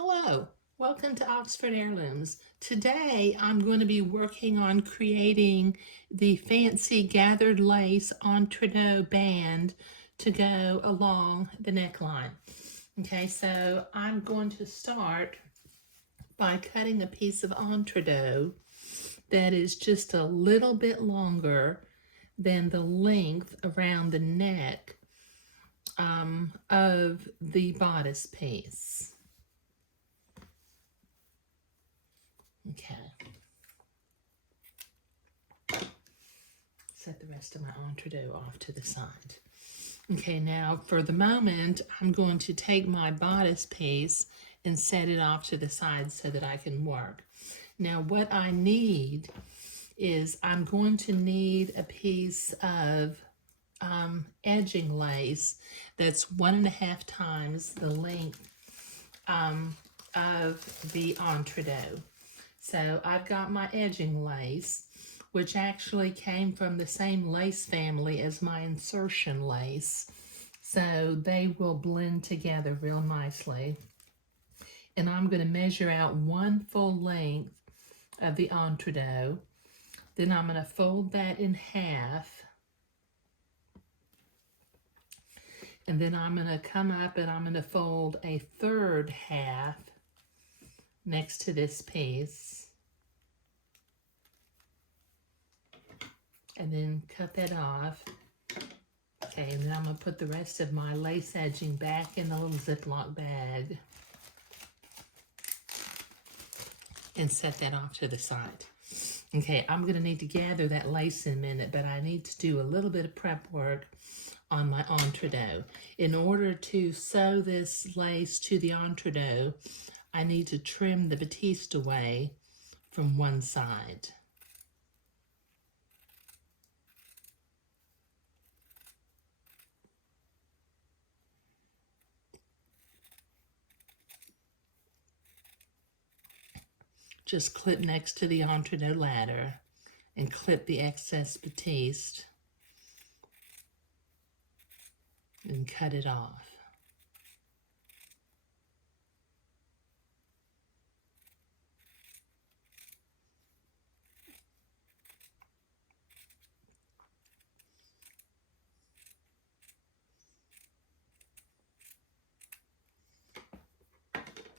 Hello, welcome to Oxford Heirlooms. Today I'm going to be working on creating the fancy gathered lace entreneau band to go along the neckline. Okay, so I'm going to start by cutting a piece of entreneau that is just a little bit longer than the length around the neck of the bodice piece. Okay. Set the rest of my entreneau off to the side. Okay, now for the moment, I'm going to take my bodice piece and set it off to the side so that I can work. Now what I need is I'm going to need a piece of edging lace that's 1.5 times the length of the entreneau. So I've got my edging lace, which actually came from the same lace family as my insertion lace. So they will blend together real nicely. And I'm going to measure out 1 full length of the entreneau. Then I'm going to fold that in half. And then I'm going to come up and I'm going to fold a 1/3 half next to this piece. And then cut that off. Okay, and then I'm going to put the rest of my lace edging back in the little Ziploc bag and set that off to the side. Okay, I'm going to need to gather that lace in a minute, but I need to do a little bit of prep work on my entreneau. In order to sew this lace to the entreneau, I need to trim the batiste away from one side. Just clip next to the entreneau ladder and clip the excess batiste and cut it off.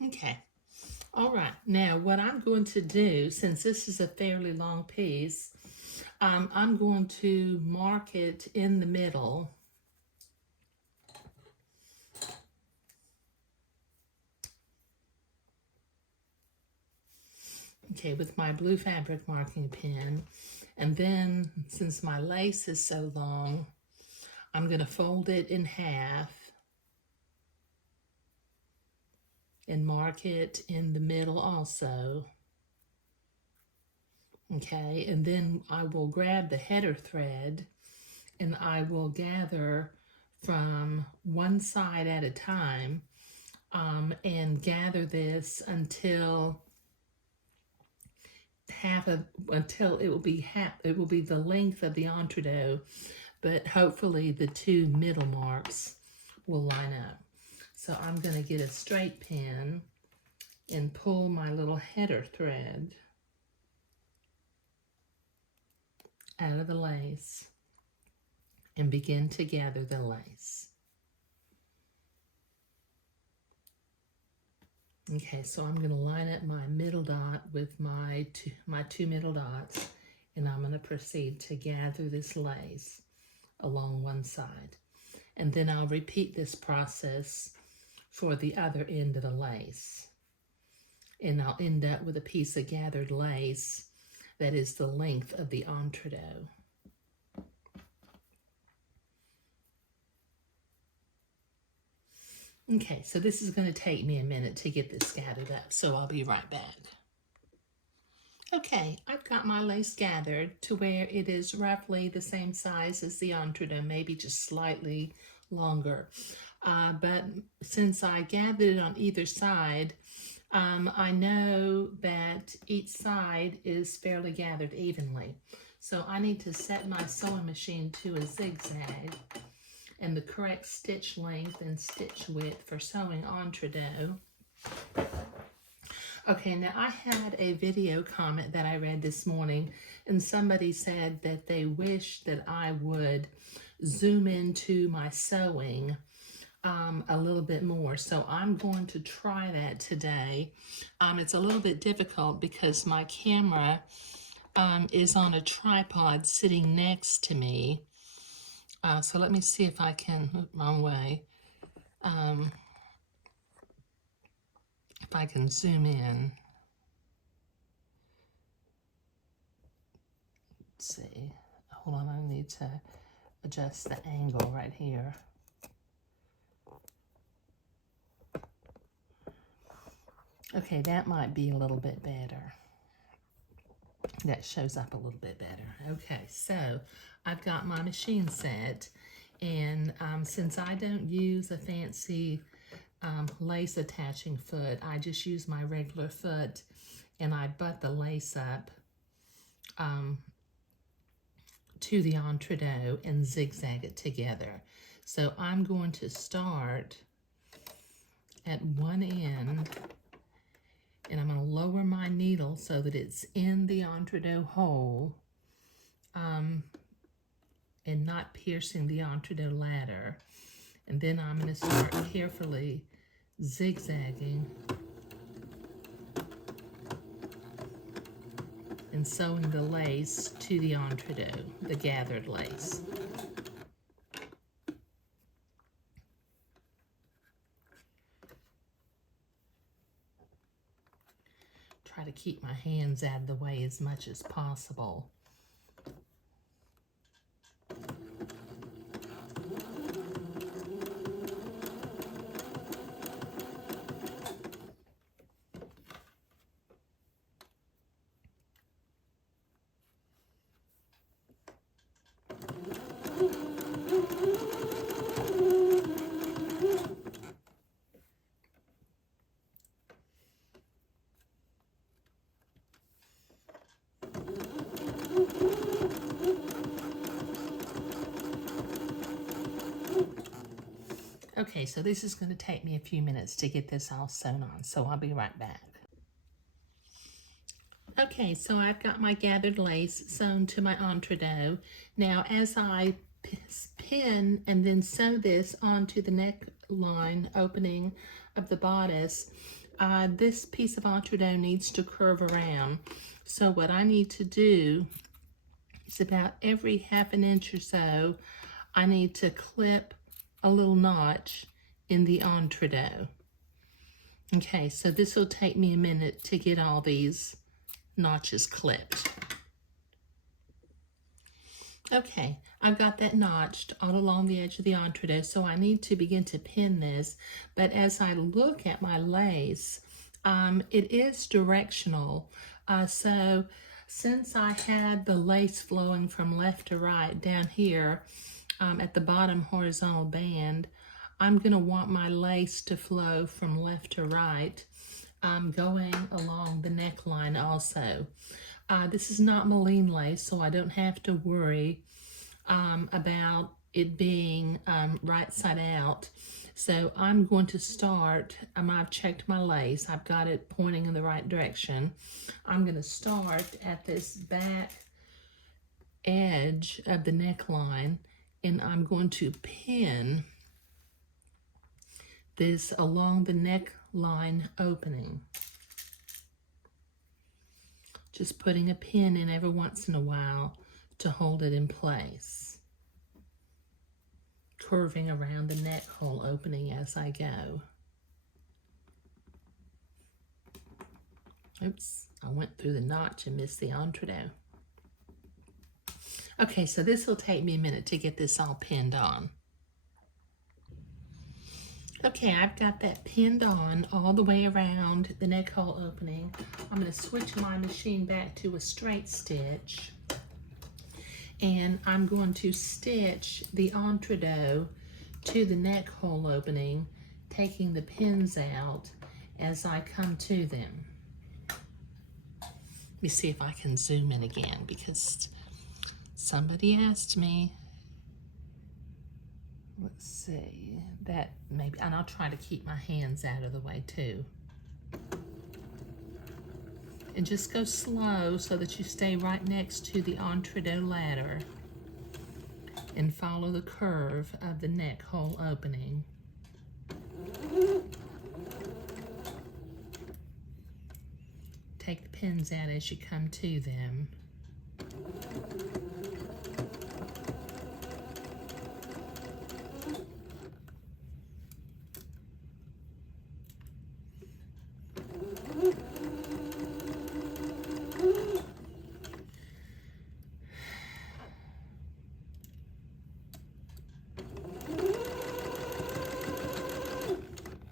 Okay. All right, now what I'm going to do, since this is a fairly long piece, I'm going to mark it in the middle. Okay, with my blue fabric marking pen. And then, since my lace is so long, I'm going to fold it in half and mark it in the middle also. Okay, and then I will grab the header thread and I will gather from one side at a time and gather this until it will be the length of the entreneau, but hopefully the 2 middle marks will line up. So I'm going to get a straight pin and pull my little header thread out of the lace and begin to gather the lace. Okay, so I'm going to line up my middle dot with my two middle dots, and I'm going to proceed to gather this lace along one side. And then I'll repeat this process for the other end of the lace. And I'll end up with a piece of gathered lace that is the length of the entreneau. Okay, so this is going to take me a minute to get this gathered up, so I'll be right back. Okay, I've got my lace gathered to where it is roughly the same size as the entreneau, maybe just slightly longer. But since I gathered it on either side, I know that each side is fairly gathered evenly. So I need to set my sewing machine to a zigzag, and the correct stitch length and stitch width for sewing entreneau Okay, now I had a video comment that I read this morning, and somebody said that they wish that I would zoom into my sewing a little bit more. So I'm going to try that today. It's a little bit difficult because my camera is on a tripod sitting next to me. So let me see if I can, wrong way, if I can zoom in. Let's see. Hold on, I need to adjust the angle right here. Okay, that might be a little bit better. That shows up a little bit better. Okay, so I've got my machine set, and since I don't use a fancy lace attaching foot, I just use my regular foot, and I butt the lace up to the entredot and zigzag it together. So I'm going to start at one end, and I'm going to lower my needle so that it's in the entredot hole and not piercing the entredot ladder. And then I'm going to start carefully zigzagging and sewing the lace to the entredot, the gathered lace. Try to keep my hands out of the way as much as possible. Okay, so this is going to take me a few minutes to get this all sewn on, so I'll be right back. Okay, so I've got my gathered lace sewn to my entredot. Now, as I pin and then sew this onto the neckline opening of the bodice, this piece of entredot needs to curve around. So what I need to do is about every half an inch or so, I need to clip a little notch in the entredot. Okay, so this will take me a minute to get all these notches clipped. Okay, I've got that notched all along the edge of the entredot, so I need to begin to pin this. But as I look at my lace, it is directional. So since I had the lace flowing from left to right down here at the bottom horizontal band, I'm going to want my lace to flow from left to right, going along the neckline also. This is not Moline lace, so I don't have to worry about it being right side out. So I'm going to start, I've checked my lace, I've got it pointing in the right direction. I'm going to start at this back edge of the neckline, and I'm going to pin this along the neckline opening. Just putting a pin in every once in a while to hold it in place. Curving around the neck hole opening as I go. Oops, I went through the notch and missed the entredot. Okay, so this will take me a minute to get this all pinned on. Okay, I've got that pinned on all the way around the neck hole opening. I'm going to switch my machine back to a straight stitch, and I'm going to stitch the entredot to the neck hole opening, taking the pins out as I come to them. Let me see if I can zoom in again, because somebody asked me. Let's see, that maybe, and I'll try to keep my hands out of the way too. And just go slow so that you stay right next to the entrecôte ladder and follow the curve of the neck hole opening. Take the pins out as you come to them.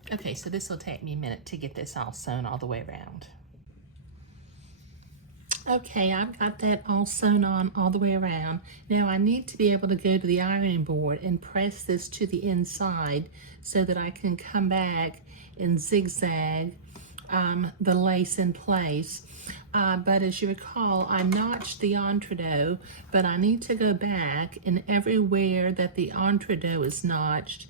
Okay, so this will take me a minute to get this all sewn all the way around. Okay, I've got that all sewn on all the way around. Now I need to be able to go to the ironing board and press this to the inside so that I can come back and zigzag the lace in place. But as you recall, I notched the entrecôte, but I need to go back, and everywhere that the entrecôte is notched,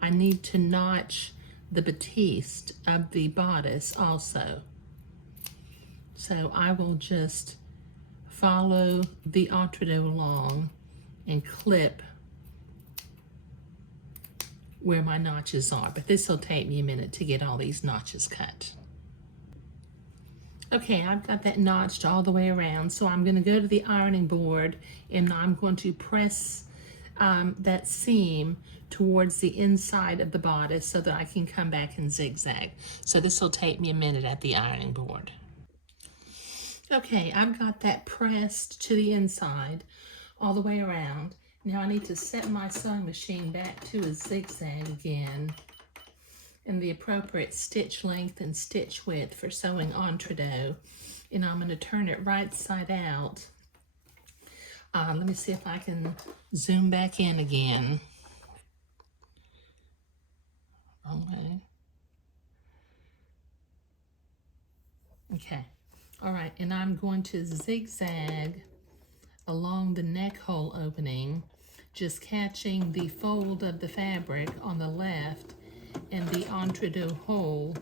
I need to notch the batiste of the bodice also. So I will just follow the entrecôte along and clip where my notches are, but this will take me a minute to get all these notches cut. Okay, I've got that notched all the way around, so I'm going to go to the ironing board and I'm going to press that seam towards the inside of the bodice so that I can come back and zigzag. So this will take me a minute at the ironing board. Okay, I've got that pressed to the inside all the way around. Now I need to set my sewing machine back to a zigzag again in the appropriate stitch length and stitch width for sewing entrecôte. And I'm going to turn it right side out. Let me see if I can zoom back in again. Okay. Okay. All right, and I'm going to zigzag along the neck hole opening, just catching the fold of the fabric on the left and the entrecôte hole.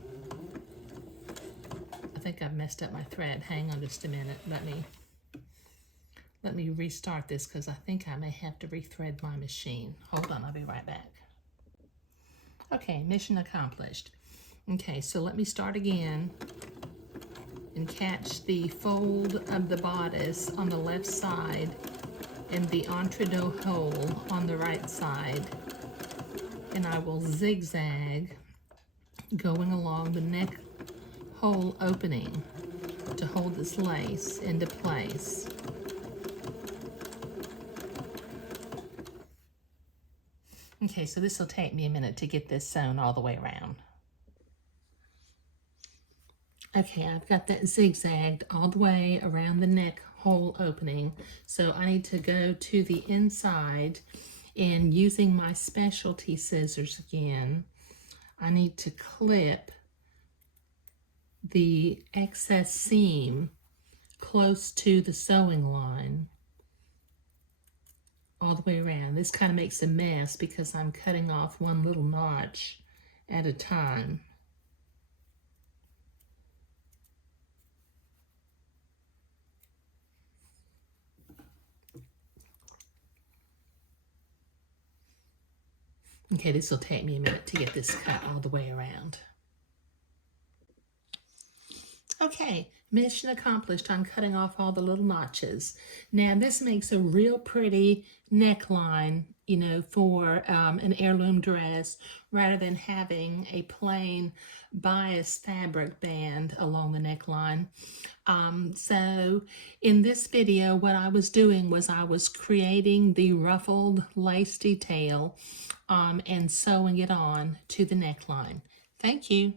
I think I've messed up my thread. Hang on just a minute. Let me restart this because I think I may have to rethread my machine. Hold on, I'll be right back. Okay, mission accomplished. Okay, so let me start again and catch the fold of the bodice on the left side and the entrecôte hole on the right side. And I will zigzag going along the neck hole opening to hold this lace into place. Okay, so this will take me a minute to get this sewn all the way around. Okay, I've got that zigzagged all the way around the neck hole opening. So I need to go to the inside, and using my specialty scissors again, I need to clip the excess seam close to the sewing line all the way around. This kind of makes a mess because I'm cutting off one little notch at a time. Okay, this will take me a minute to get this cut all the way around. Okay, mission accomplished. I'm cutting off all the little notches. Now this makes a real pretty neckline, you know, for an heirloom dress rather than having a plain bias fabric band along the neckline. So in this video, what I was doing was I was creating the ruffled lace detail and sewing it on to the neckline. Thank you.